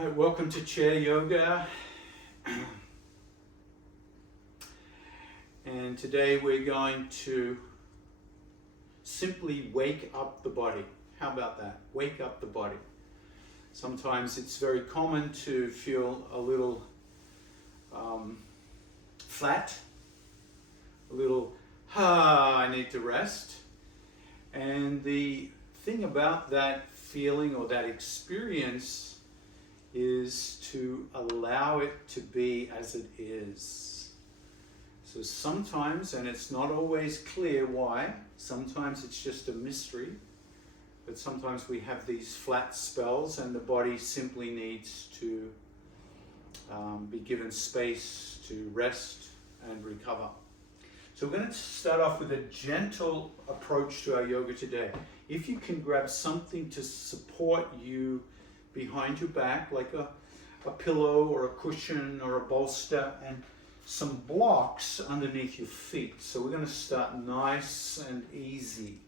Hi, welcome to Chair Yoga. And today we're going to simply wake up the body. How about that? Wake up the body. Sometimes it's very common to feel a little flat, a little, I need to rest. And the thing about that feeling or that experience is to allow it to be as it is. So sometimes, and it's not always clear why, sometimes it's just a mystery, but sometimes we have these flat spells and the body simply needs to be given space to rest and recover. So we're going to start off with a gentle approach to our yoga today. If you can grab something to support you behind your back, like a pillow or a cushion or a bolster, and some blocks underneath your feet. So we're going to start nice and easy.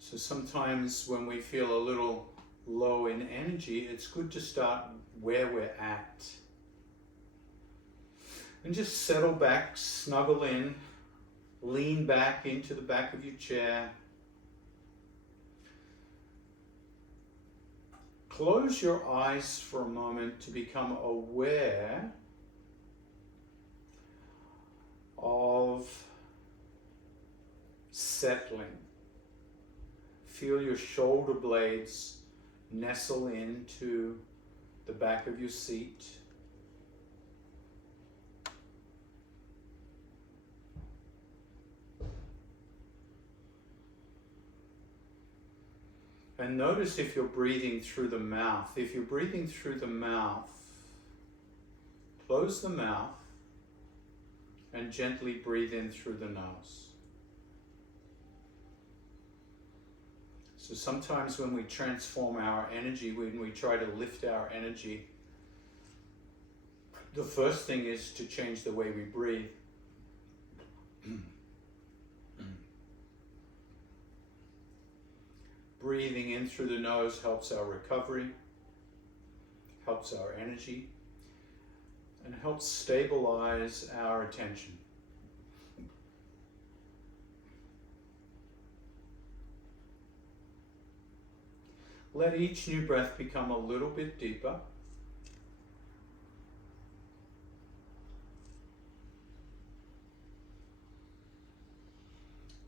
So sometimes when we feel a little low in energy, it's good to start where we're at. And just settle back, snuggle in, lean back into the back of your chair. Close your eyes for a moment to become aware of settling. Feel your shoulder blades nestle into the back of your seat. And notice if you're breathing through the mouth. If you're breathing through the mouth, close the mouth and gently breathe in through the nose. So sometimes when we transform our energy, when we try to lift our energy, the first thing is to change the way we breathe. Breathing in through the nose helps our recovery, helps our energy, and helps stabilize our attention. Let each new breath become a little bit deeper.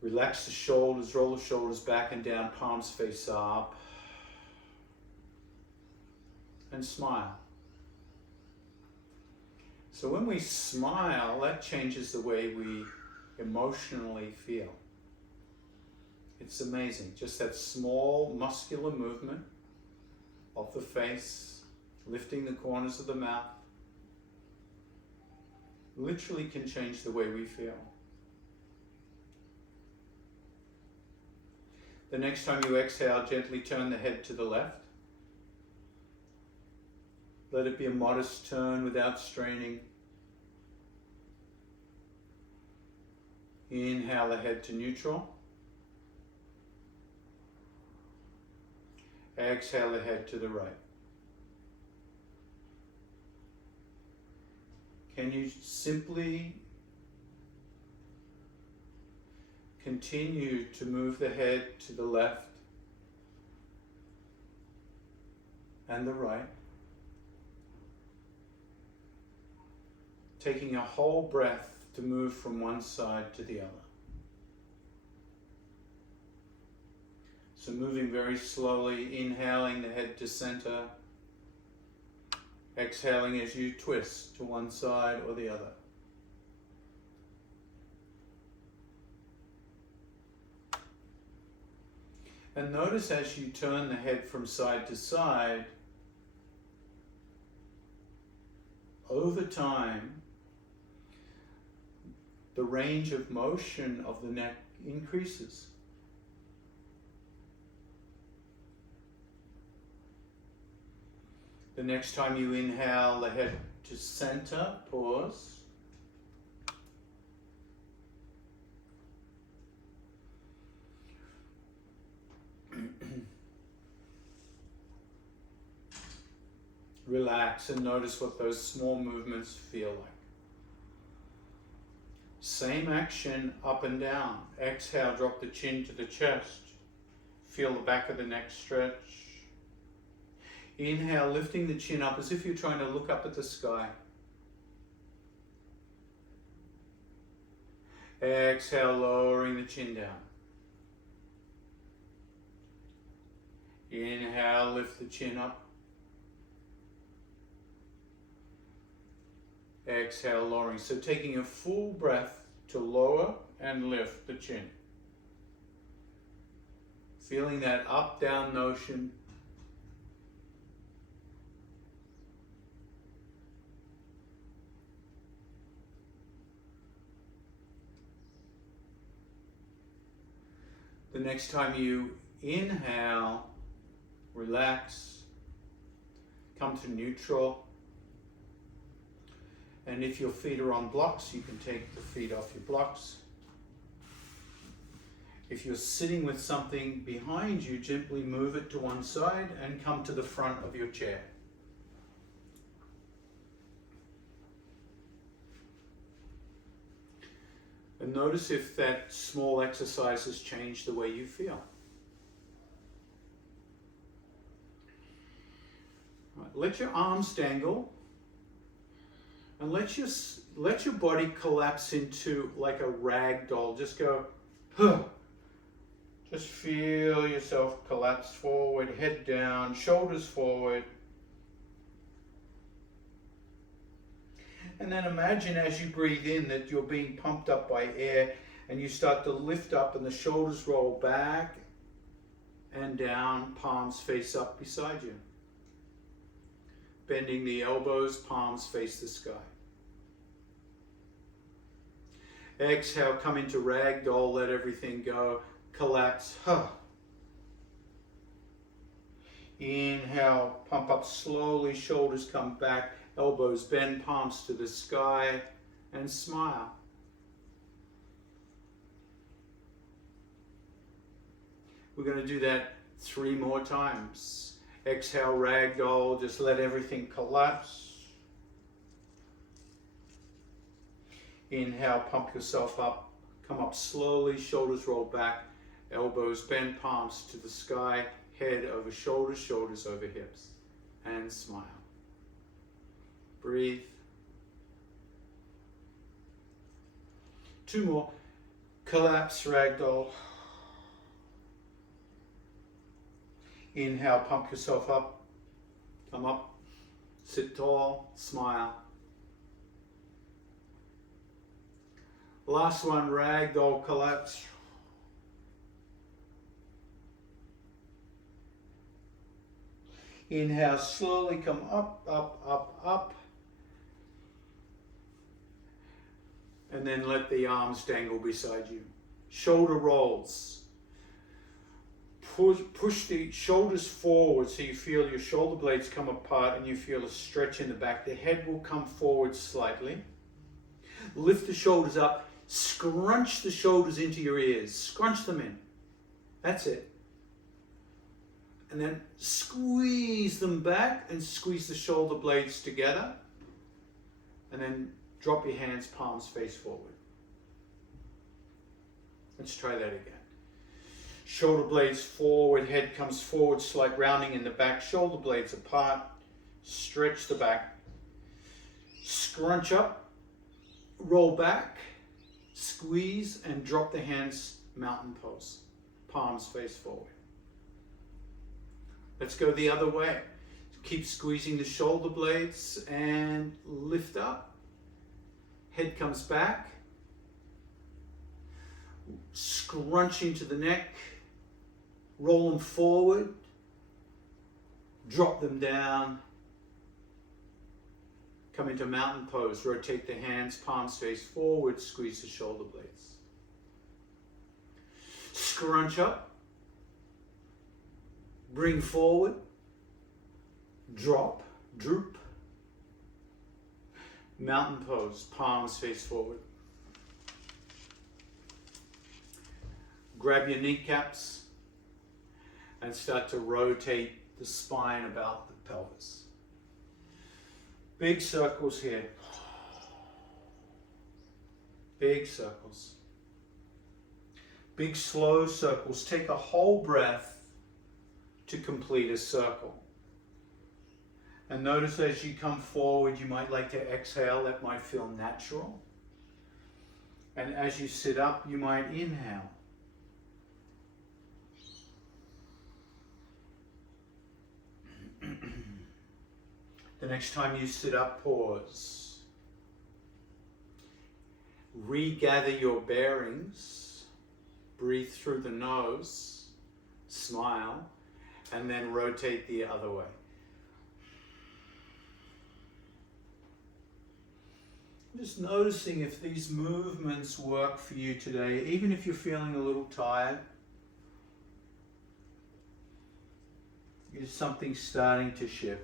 Relax the shoulders, roll the shoulders back and down, palms face up. And smile. So when we smile, that changes the way we emotionally feel. It's amazing. Just that small muscular movement of the face, lifting the corners of the mouth, literally can change the way we feel. The next time you exhale, gently turn the head to the left. Let it be a modest turn without straining. Inhale the head to neutral. Exhale the head to the right. Can you simply continue to move the head to the left and the right, taking a whole breath to move from one side to the other. So moving very slowly, inhaling the head to center, exhaling as you twist to one side or the other. And notice as you turn the head from side to side, over time, the range of motion of the neck increases. The next time you inhale the head to center, pause. Relax and notice what those small movements feel like. Same action up and down. Exhale, drop the chin to the chest. Feel the back of the neck stretch. Inhale, lifting the chin up as if you're trying to look up at the sky. Exhale, lowering the chin down. Inhale, lift the chin up. Exhale, lowering. So taking a full breath to lower and lift the chin. Feeling that up-down motion. The next time you inhale, relax, come to neutral. And if your feet are on blocks, you can take the feet off your blocks. If you're sitting with something behind you, gently move it to one side and come to the front of your chair. And notice if that small exercise has changed the way you feel. Right, let your arms dangle. And let your body collapse into like a rag doll. Just go, huh. Just feel yourself collapse forward, head down, shoulders forward. And then imagine as you breathe in that you're being pumped up by air and you start to lift up and the shoulders roll back and down, palms face up beside you. Bending the elbows, palms face the sky. Exhale, come into ragdoll, let everything go, collapse, huh. Inhale, pump up slowly, shoulders come back, elbows bend, palms to the sky, and smile. We're going to do that 3 more times. Exhale, ragdoll, just let everything collapse. Inhale, pump yourself up, come up slowly, shoulders roll back, elbows bend, palms to the sky, head over shoulders, shoulders over hips, and smile. Breathe. 2 more. Collapse, ragdoll. Inhale, pump yourself up, come up, sit tall, smile. Last one, ragdoll, collapse. Inhale, slowly come up, up, up, up. And then let the arms dangle beside you. Shoulder rolls. Push the shoulders forward so you feel your shoulder blades come apart and you feel a stretch in the back. The head will come forward slightly. Lift the shoulders up. Scrunch the shoulders into your ears. Scrunch them in. That's it. And then squeeze them back and squeeze the shoulder blades together. And then drop your hands, palms face forward. Let's try that again. Shoulder blades forward, head comes forward, slight rounding in the back, shoulder blades apart, stretch the back, scrunch up, roll back, squeeze and drop the hands, mountain pose, palms face forward. Let's go the other way. Keep squeezing the shoulder blades and lift up, head comes back, scrunch into the neck, roll them forward, drop them down, come into mountain pose, rotate the hands, palms face forward, squeeze the shoulder blades. Scrunch up, bring forward, drop, droop, mountain pose, palms face forward. Grab your kneecaps and start to rotate the spine about the pelvis. Big circles here. Big circles. Big slow circles. Take a whole breath to complete a circle. And notice as you come forward, you might like to exhale. That might feel natural. And as you sit up, you might inhale. The next time you sit up, pause. Regather your bearings. Breathe through the nose. Smile. And then rotate the other way. Just noticing if these movements work for you today, even if you're feeling a little tired. Is something starting to shift?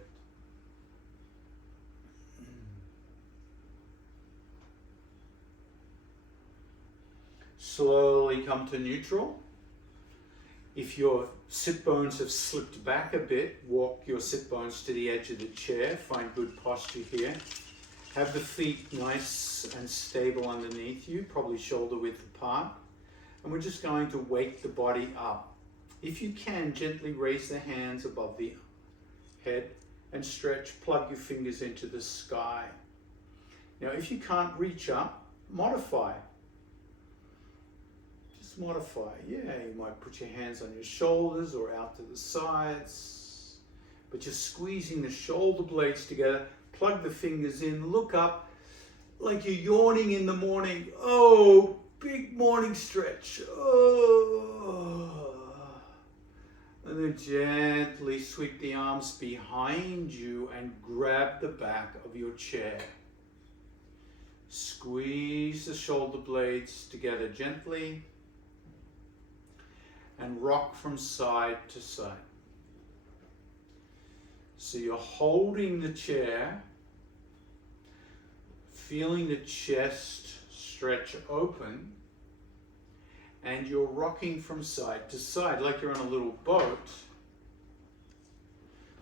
Slowly come to neutral. If your sit bones have slipped back a bit, walk your sit bones to the edge of the chair. Find good posture here. Have the feet nice and stable underneath you, probably shoulder width apart. And we're just going to wake the body up. If you can, gently raise the hands above the head and stretch, plug your fingers into the sky. Now, if you can't reach up, modify. Just modify. Yeah, you might put your hands on your shoulders or out to the sides, but just squeezing the shoulder blades together. Plug the fingers in, look up like you're yawning in the morning. Oh, big morning stretch. Oh. And then gently sweep the arms behind you and grab the back of your chair. Squeeze the shoulder blades together gently and rock from side to side. So you're holding the chair, feeling the chest stretch open, and you're rocking from side to side like you're on a little boat.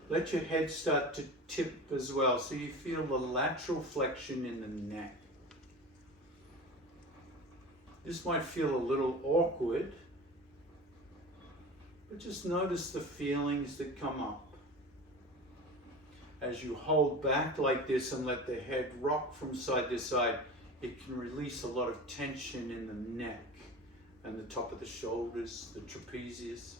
Let your head start to tip as well, so you feel the lateral flexion in the neck. This might feel a little awkward, but just notice the feelings that come up. As you hold back like this and let the head rock from side to side, it can release a lot of tension in the neck and the top of the shoulders, the trapezius.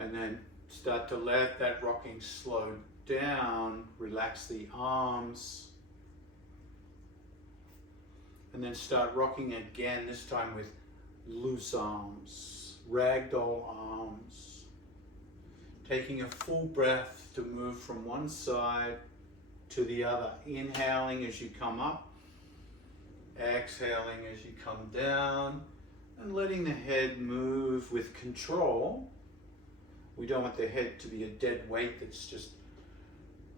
And then start to let that rocking slow down, relax the arms. And then start rocking again, this time with loose arms, ragdoll arms. Taking a full breath to move from one side to the other. Inhaling as you come up, exhaling as you come down, and letting the head move with control. We don't want the head to be a dead weight that's just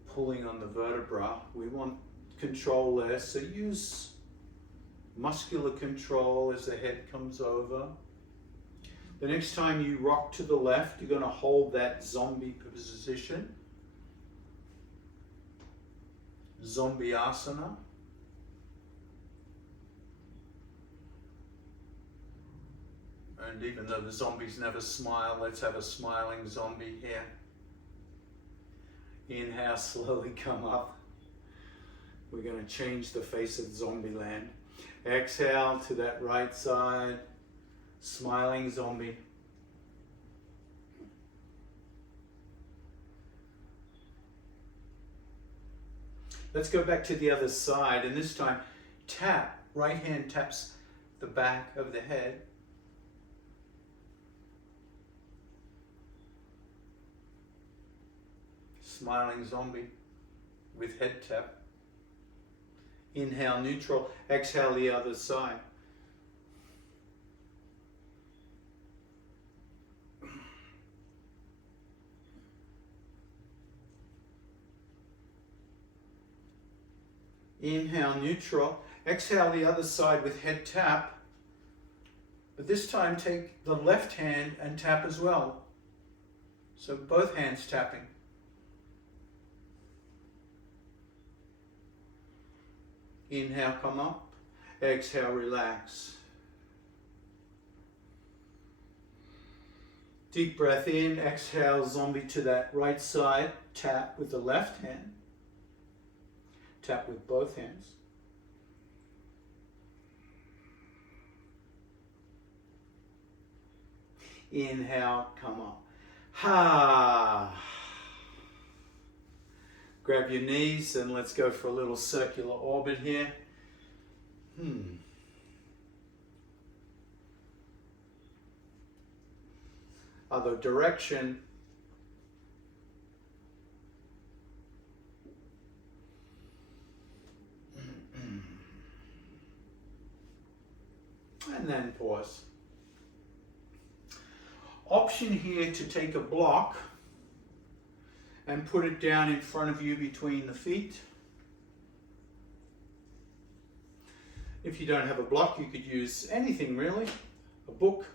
pulling on the vertebra. We want control there, so use muscular control as the head comes over. The next time you rock to the left, you're going to hold that zombie position. Zombie asana. And even though the zombies never smile, let's have a smiling zombie here. Inhale, slowly come up. We're going to change the face of zombie land. Exhale to that right side, smiling zombie. Let's go back to the other side, and this time tap. Right hand taps the back of the head. Smiling zombie with head tap. Inhale, neutral. Exhale, the other side. Inhale, neutral. Exhale the other side with head tap, but this time take the left hand and tap as well. So both hands tapping. Inhale, come up. Exhale, relax. Deep breath in. Exhale, zombie to that right side. Tap with the left hand. Tap with both hands. Inhale, come up. Ha. Grab your knees and let's go for a little circular orbit here. Other direction. And then pause. Option here to take a block and put it down in front of you between the feet. If you don't have a block, you could use anything really. A book,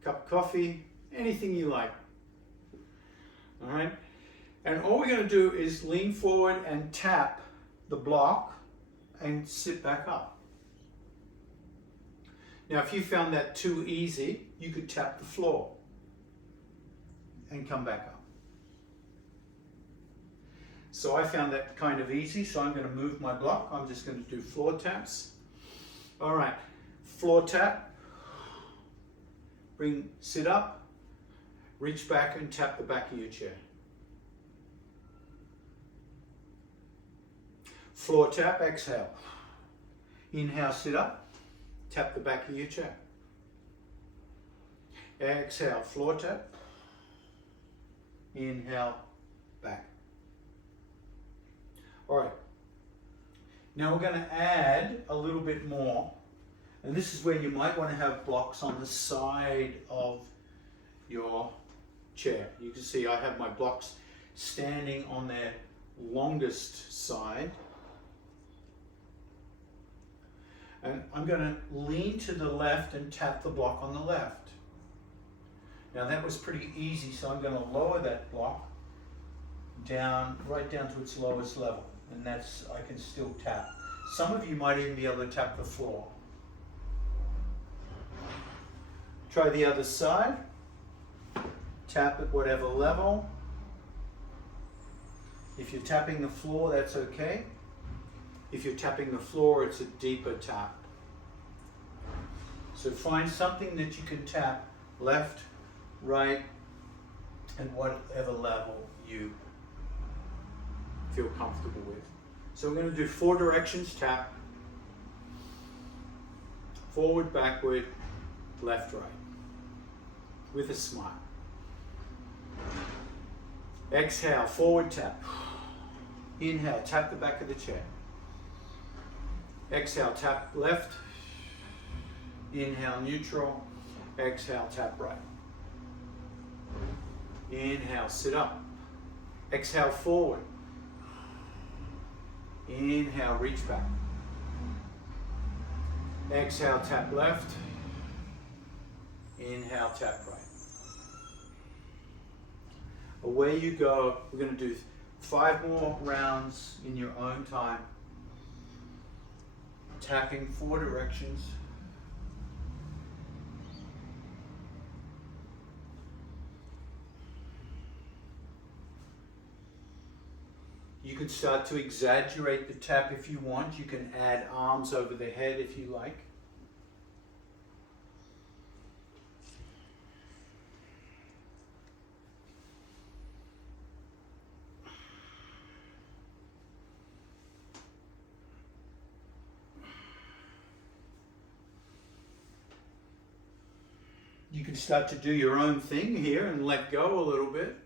a cup of coffee, anything you like. All right? And all we're going to do is lean forward and tap the block and sit back up. Now, if you found that too easy, you could tap the floor and come back up. So I found that kind of easy, so I'm going to move my block. I'm just going to do floor taps. All right, floor tap. Sit up, reach back and tap the back of your chair. Floor tap, exhale. Inhale, sit up, tap the back of your chair. Exhale, floor tap. Inhale, back. All right, now we're going to add a little bit more, and this is where you might want to have blocks on the side of your chair. You can see I have my blocks standing on their longest side, and I'm going to lean to the left and tap the block on the left. Now that was pretty easy, so I'm going to lower that block down, right down to its lowest level. And that's, I can still tap. Some of you might even be able to tap the floor. Try the other side. Tap at whatever level. If you're tapping the floor, that's okay. If you're tapping the floor, it's a deeper tap. So find something that you can tap left, right, and whatever level you feel comfortable with. So we're going to do 4 directions tap. Forward, backward, left, right. With a smile. Exhale, forward tap. Inhale, tap the back of the chair. Exhale, tap left. Inhale, neutral. Exhale, tap right. Inhale, sit up. Exhale, forward. Inhale, reach back. Exhale, tap left. Inhale, tap right. Away you go. We're going to do 5 more rounds in your own time. Tapping 4 directions. You can start to exaggerate the tap if you want. You can add arms over the head if you like. You can start to do your own thing here and let go a little bit.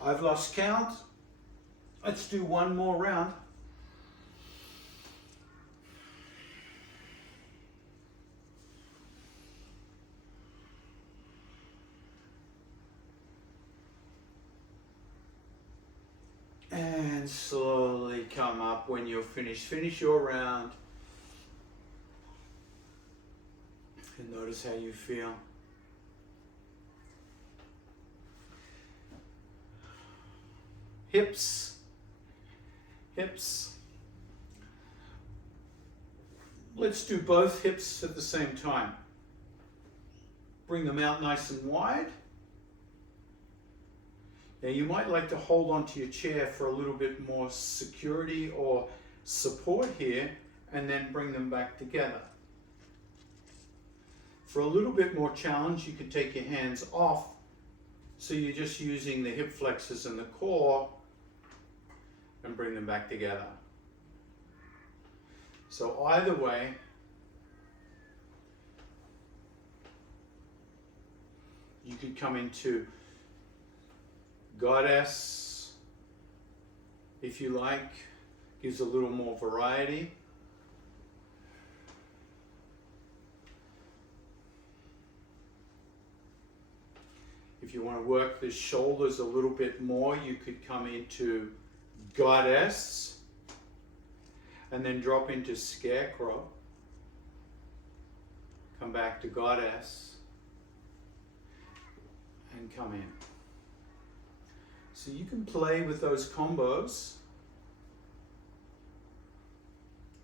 I've lost count. Let's do one more round. And slowly come up when you're finished. Finish your round. And notice how you feel. Hips. Hips. Let's do both hips at the same time. Bring them out nice and wide. Now you might like to hold onto your chair for a little bit more security or support here, and then bring them back together. For a little bit more challenge, you could take your hands off, so you're just using the hip flexors and the core, and bring them back together. So either way, you could come into Goddess, if you like. Gives a little more variety. If you want to work the shoulders a little bit more, you could come into Goddess and then drop into Scarecrow. Come back to Goddess and come in. So you can play with those combos,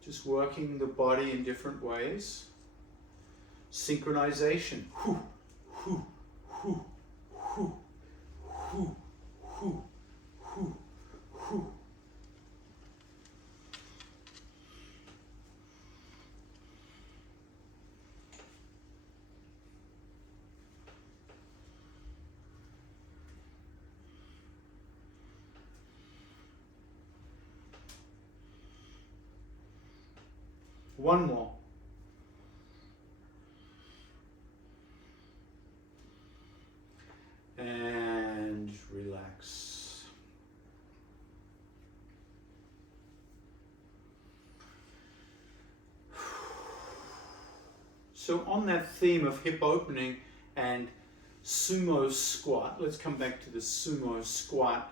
just working the body in different ways. Synchronization. Hoo, hoo, hoo, hoo, hoo, hoo, hoo, hoo. One more. And relax. So on that theme of hip opening and sumo squat, let's come back to the sumo squat.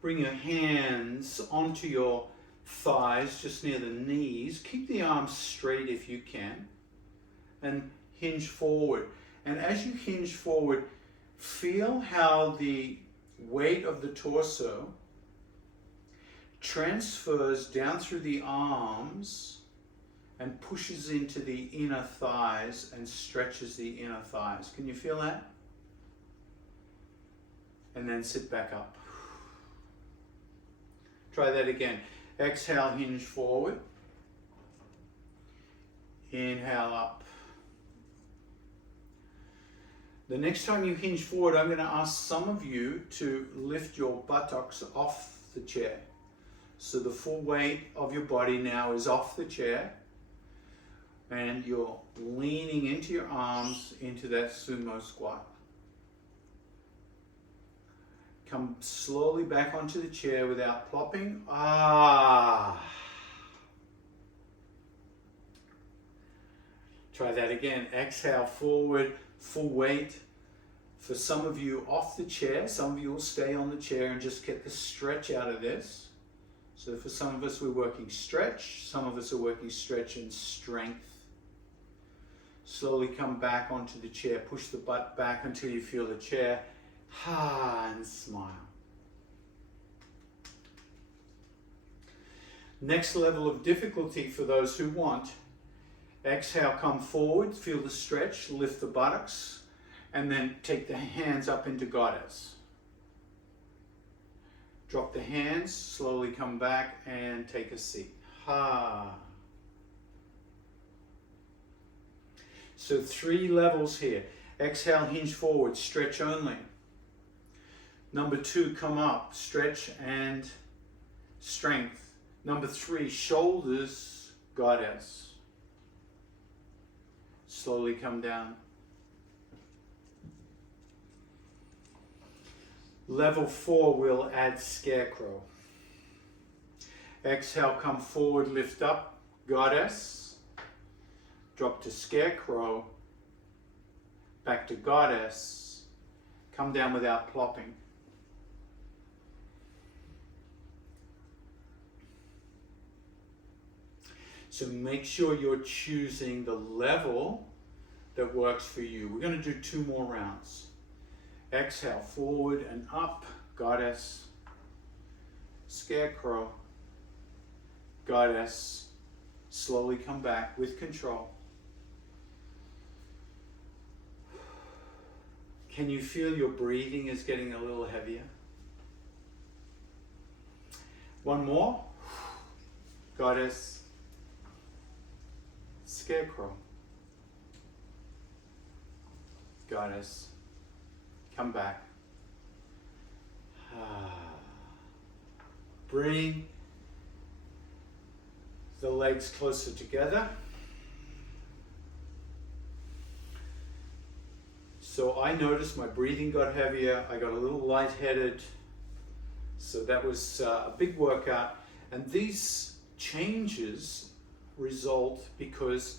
Bring your hands onto your thighs, just near the knees. Keep the arms straight if you can, and hinge forward. And as you hinge forward, feel how the weight of the torso transfers down through the arms and pushes into the inner thighs and stretches the inner thighs. Can you feel that? And then sit back up. Try that again. Exhale, hinge forward. Inhale up. The next time you hinge forward, I'm going to ask some of you to lift your buttocks off the chair. So the full weight of your body now is off the chair, and you're leaning into your arms into that sumo squat. Come slowly back onto the chair without plopping. Ah. Try that again. Exhale forward, full weight. For some of you off the chair, some of you will stay on the chair and just get the stretch out of this. So for some of us, we're working stretch. Some of us are working stretch and strength. Slowly come back onto the chair. Push the butt back until you feel the chair. And smile. Next level of difficulty for those who want. Exhale, come forward, feel the stretch, lift the buttocks, and then take the hands up into Goddess. Drop the hands, slowly come back and take a seat. So 3 levels here. Exhale, hinge forward, stretch only. Number 2, come up, stretch and strength. Number 3, shoulders, Goddess. Slowly come down. Level 4, we'll add Scarecrow. Exhale, come forward, lift up, goddess. Drop to scarecrow. Back to goddess. Come down without plopping. So make sure you're choosing the level that works for you. We're going to do 2 more rounds. Exhale, forward and up, goddess, scarecrow, goddess. Slowly come back with control. Can you feel your breathing is getting a little heavier? One more. Goddess, scarecrow, goddess, come back. Bring the legs closer together. So I noticed my breathing got heavier, I got a little lightheaded, so that was a big workout. And these changes result because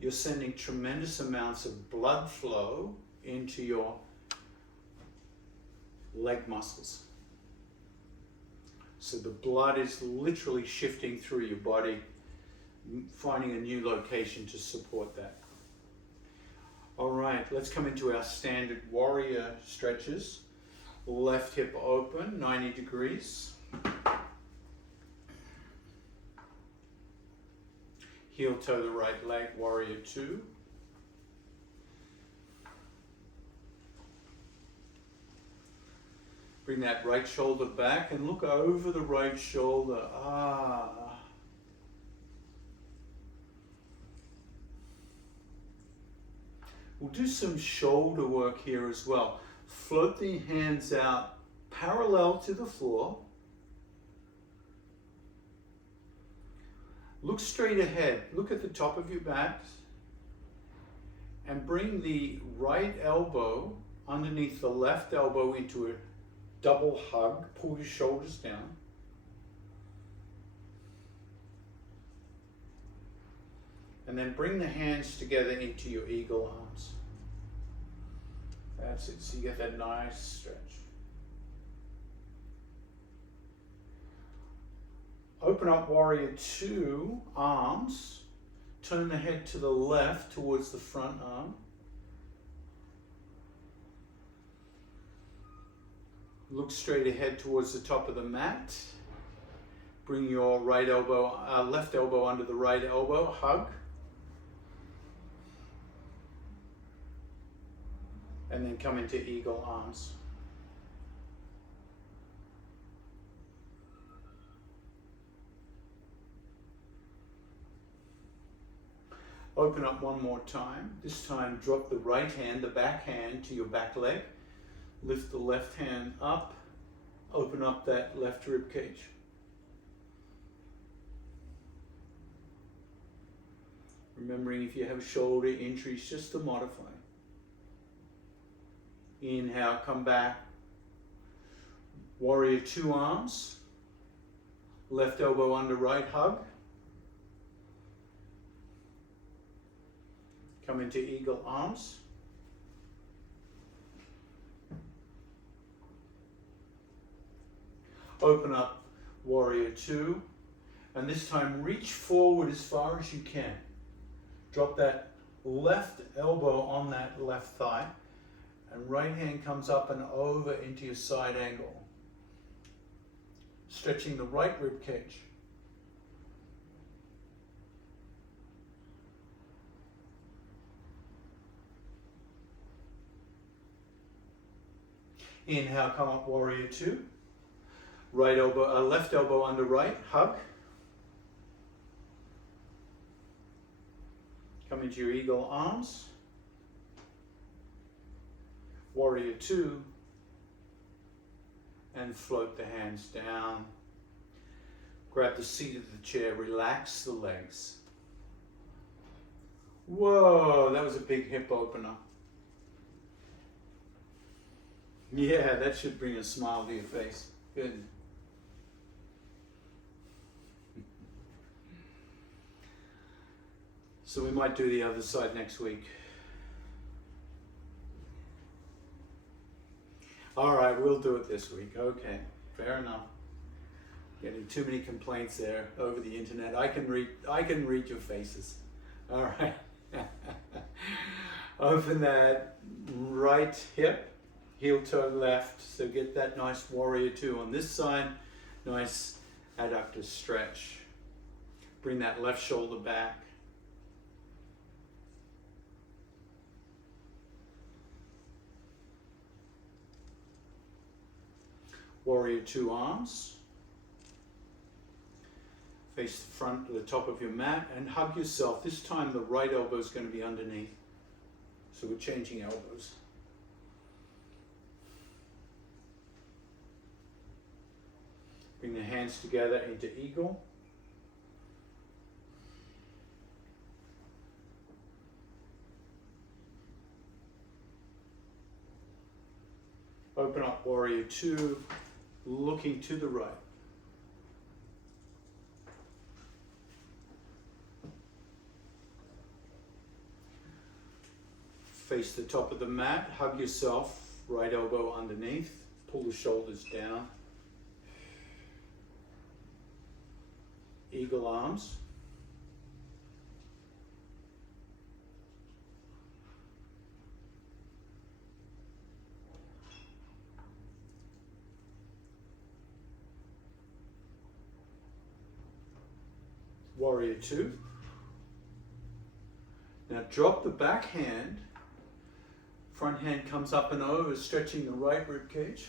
you're sending tremendous amounts of blood flow into your leg muscles. So the blood is literally shifting through your body, finding a new location to support that. All right, let's come into our standard warrior stretches. Left hip open, 90 degrees. Heel toe the right leg, warrior 2. Bring that right shoulder back and look over the right shoulder. We'll do some shoulder work here as well. Float the hands out parallel to the floor. Look straight ahead. Look at the top of your back. And bring the right elbow underneath the left elbow into a double hug. Pull your shoulders down. And then bring the hands together into your eagle arms. That's it. So you get that nice stretch. Open up warrior 2, arms. Turn the head to the left towards the front arm. Look straight ahead towards the top of the mat. Bring your right elbow, left elbow under the right elbow, hug. And then come into eagle arms. Open up one more time. This time drop the right hand, the back hand, to your back leg. Lift the left hand up. Open up that left rib cage. Remembering if you have shoulder injuries, just to modify. Inhale, come back. Warrior 2 arms. Left elbow under right hug. Come into eagle arms. Open up warrior 2. And this time reach forward as far as you can. Drop that left elbow on that left thigh. And right hand comes up and over into your side angle. Stretching the right rib cage. Inhale, come up warrior 2. Right elbow, left elbow under right, hug. Come into your eagle arms. Warrior 2, and float the hands down. Grab the seat of the chair, relax the legs. Whoa, that was a big hip opener. Yeah, that should bring a smile to your face. Good. So we might do the other side next week. All right, we'll do it this week. Okay, fair enough. Getting too many complaints there over the internet. I can read your faces. All right. Open that right hip, heel toe left. So get that nice warrior two on this side. Nice adductor stretch. Bring that left shoulder back. Warrior two arms. Face the front to the top of your mat and hug yourself. This time the right elbow is going to be underneath. So we're changing elbows. Bring the hands together into eagle. Open up warrior two, looking to the right. Face the top of the mat, hug yourself, right elbow underneath, pull the shoulders down. Eagle arms. Warrior two. Now drop the back hand. Front hand comes up and over, stretching the right rib cage.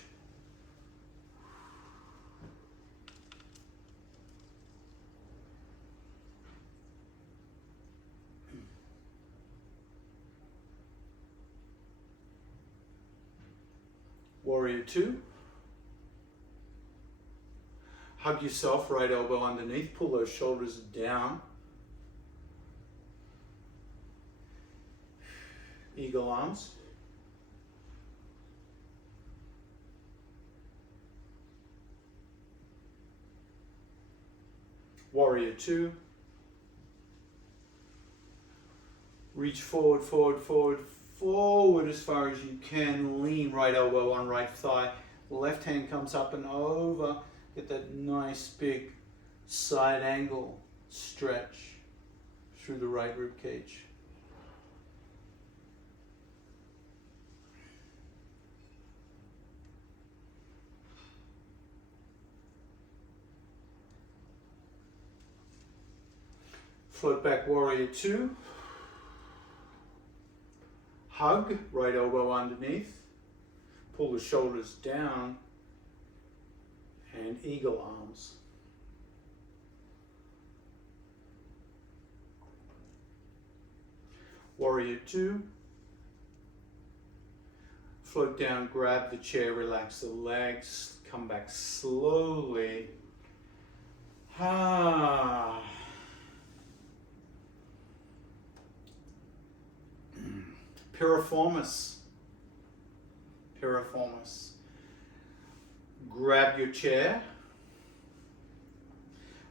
Warrior two. Hug yourself, right elbow underneath, pull those shoulders down. Eagle arms. Warrior two. Reach forward, forward, forward, forward as far as you can. Lean right elbow on right thigh. Left hand comes up and over. Get that nice big side angle stretch through the right rib cage. Float back warrior two. Hug, right elbow underneath. Pull the shoulders down. And eagle arms. Warrior two. Float down, grab the chair, relax the legs, come back slowly. Piriformis. Piriformis. Grab your chair.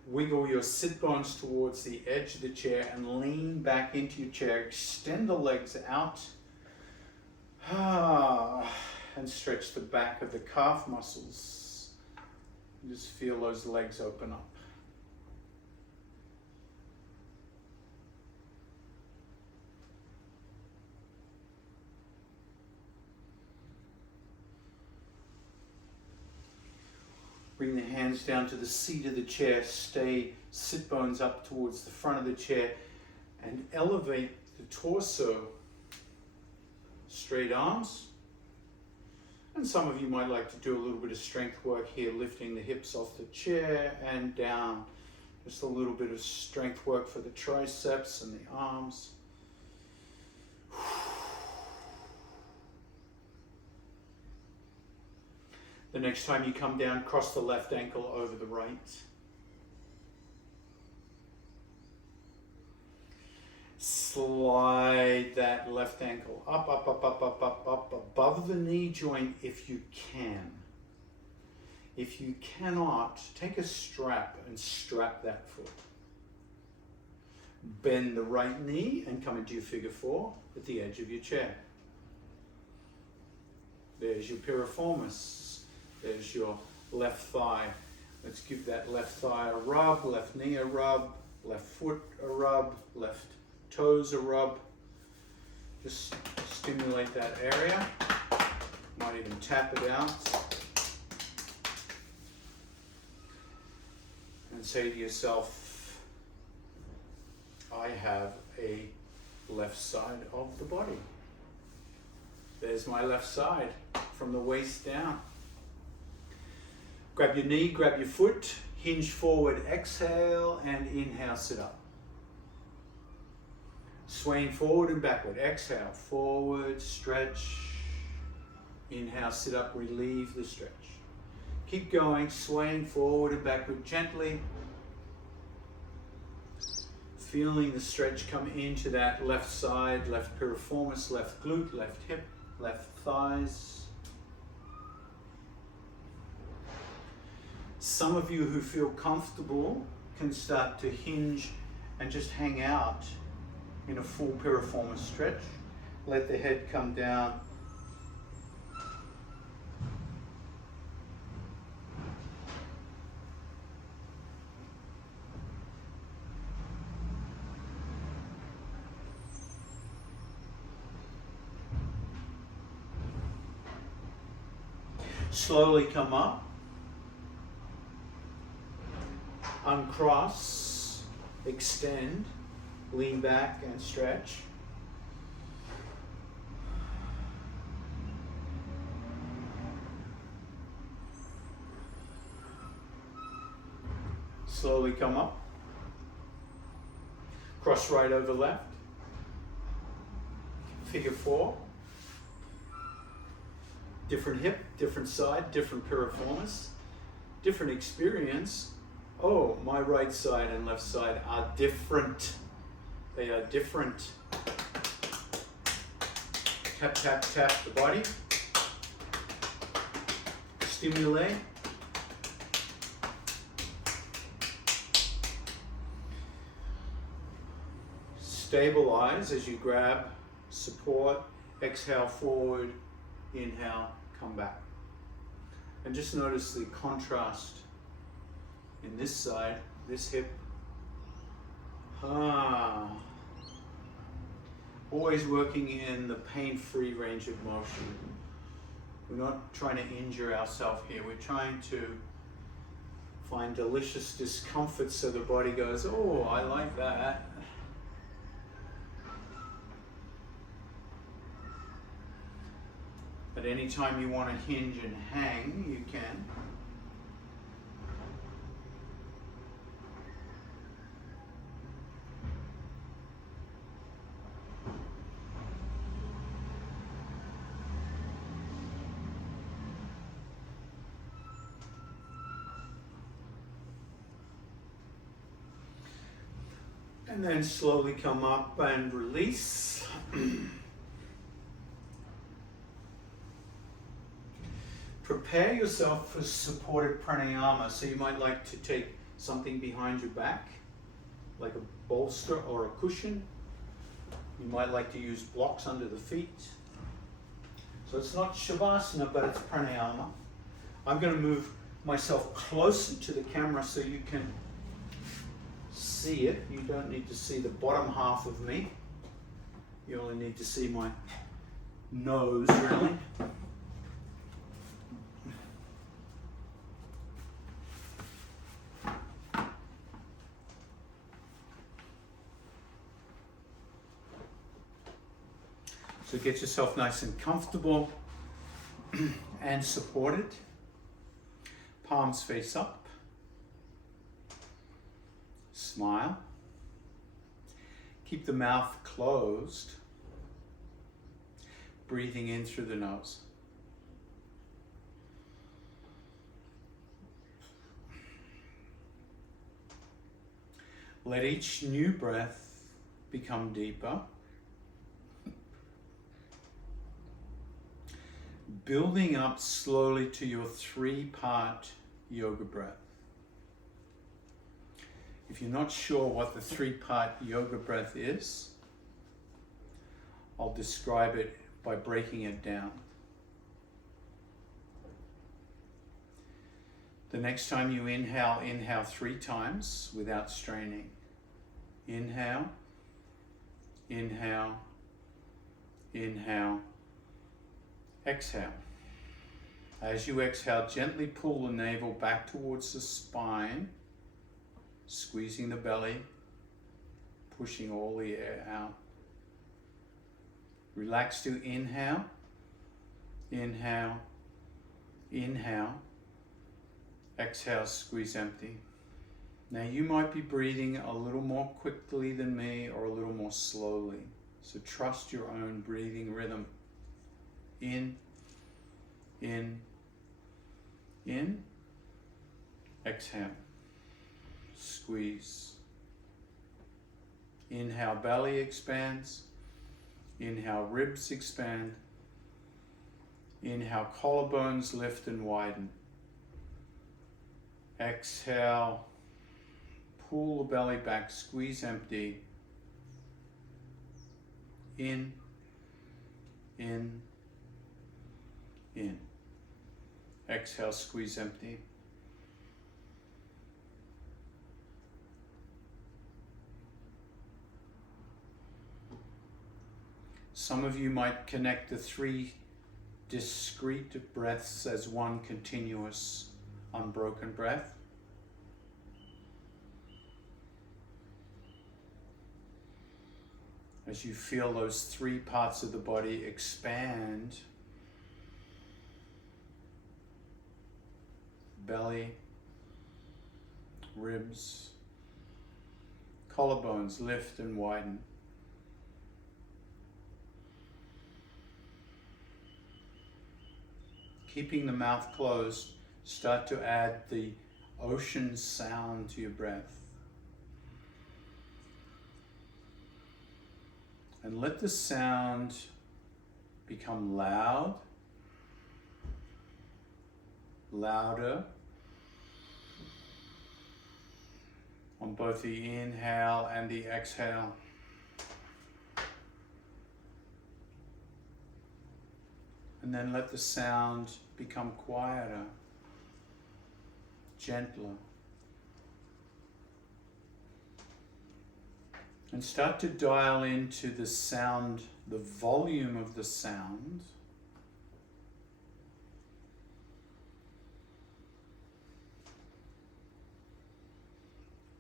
Wiggle your sit bones towards the edge of the chair and lean back into your chair. Extend the legs out. And stretch the back of the calf muscles. Just feel those legs open up. Bring the hands down to the seat of the chair. Stay sit bones up towards the front of the chair and elevate the torso. Straight arms. And some of you might like to do a little bit of strength work here, lifting the hips off the chair and down. Just a little bit of strength work for the triceps and the arms. The next time you come down, cross the left ankle over the right. Slide that left ankle up, up, up, up, up, up, up, above the knee joint if you can. If you cannot, take a strap and strap that foot. Bend the right knee and come into your figure four at the edge of your chair. There's your piriformis. There's your left thigh. Let's give that left thigh a rub, left knee a rub, left foot a rub, left toes a rub. Just stimulate that area. Might even tap it out. And say to yourself, I have a left side of the body. There's my left side from the waist down. Grab your knee, grab your foot, hinge forward, exhale, and inhale, sit up. Swaying forward and backward, exhale, forward, stretch, inhale, sit up, relieve the stretch. Keep going, swaying forward and backward gently. Feeling the stretch come into that left side, left piriformis, left glute, left hip, left thighs. Some of you who feel comfortable can start to hinge and just hang out in a full piriformis stretch. Let the head come down. Slowly come up, uncross, extend, lean back and stretch. Slowly come up, cross right over left, figure four. Different hip, different side, different piriformis, different experience. Oh, my right side and left side are different. They are different. Tap, tap, tap the body. Stimulate. Stabilize as you grab, support, exhale forward, inhale, come back. And just notice the contrast in this side, this hip. Always working in the pain-free range of motion. We're not trying to injure ourselves here. We're trying to find delicious discomfort so the body goes, oh, I like that. But anytime you want to hinge and hang, you can. And then slowly come up and release. Prepare yourself for supported pranayama. So you might like to take something behind your back, like a bolster or a cushion. You might like to use blocks under the feet. So it's not Shavasana, but it's pranayama. I'm going to move myself closer to the camera so you can see it. You don't need to see the bottom half of me. You only need to see my nose, really. So get yourself nice and comfortable and supported. Palms face up. Smile. Keep the mouth closed. Breathing in through the nose. Let each new breath become deeper. Building up slowly to your 3-part yoga breath. If you're not sure what the three-part yoga breath is, I'll describe it by breaking it down. The next time you inhale, inhale 3 times without straining. Inhale, inhale, inhale, exhale. As you exhale, gently pull the navel back towards the spine, squeezing the belly, pushing all the air out. Relax to inhale, inhale, inhale, exhale, squeeze empty. Now you might be breathing a little more quickly than me or a little more slowly. So trust your own breathing rhythm. In, in, in, exhale, squeeze. Inhale, belly expands. Inhale, ribs expand. Inhale, collarbones lift and widen. Exhale, pull the belly back, squeeze empty. In, in, in. Exhale, squeeze empty. Some of you might connect the 3 discrete breaths as one continuous, unbroken breath. As you feel those 3 parts of the body expand, belly, ribs, collarbones lift and widen. Keeping the mouth closed, start to add the ocean sound to your breath. And let the sound become loud, louder, on both the inhale and the exhale. And then let the sound become quieter, gentler. And start to dial into the sound, the volume of the sound.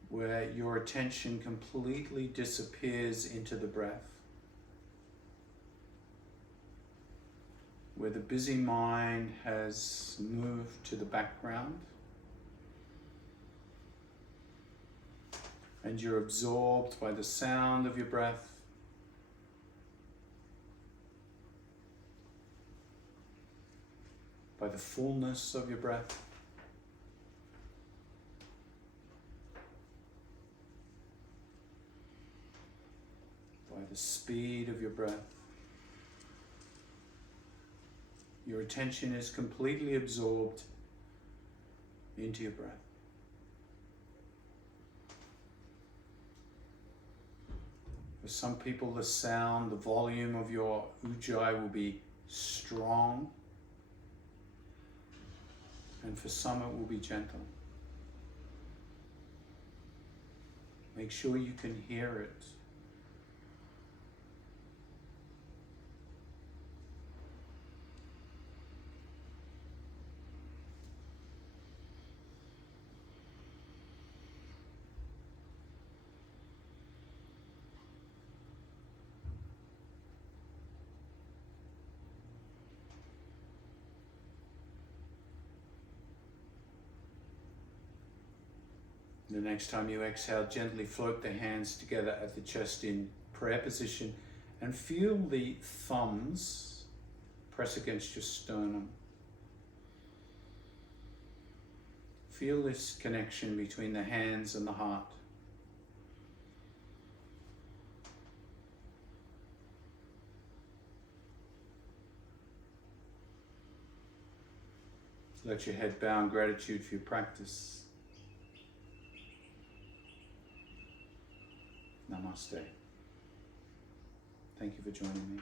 Where your attention completely disappears into the breath. Where the busy mind has moved to the background. And you're absorbed by the sound of your breath. By the fullness of your breath. By the speed of your breath. Your attention is completely absorbed into your breath. For some people, the sound, the volume of your ujjayi will be strong, and for some it will be gentle. Make sure you can hear it. The next time you exhale, gently float the hands together at the chest in prayer position and feel the thumbs press against your sternum. Feel this connection between the hands and the heart. Let your head bow in gratitude for your practice. Namaste. Thank you for joining me.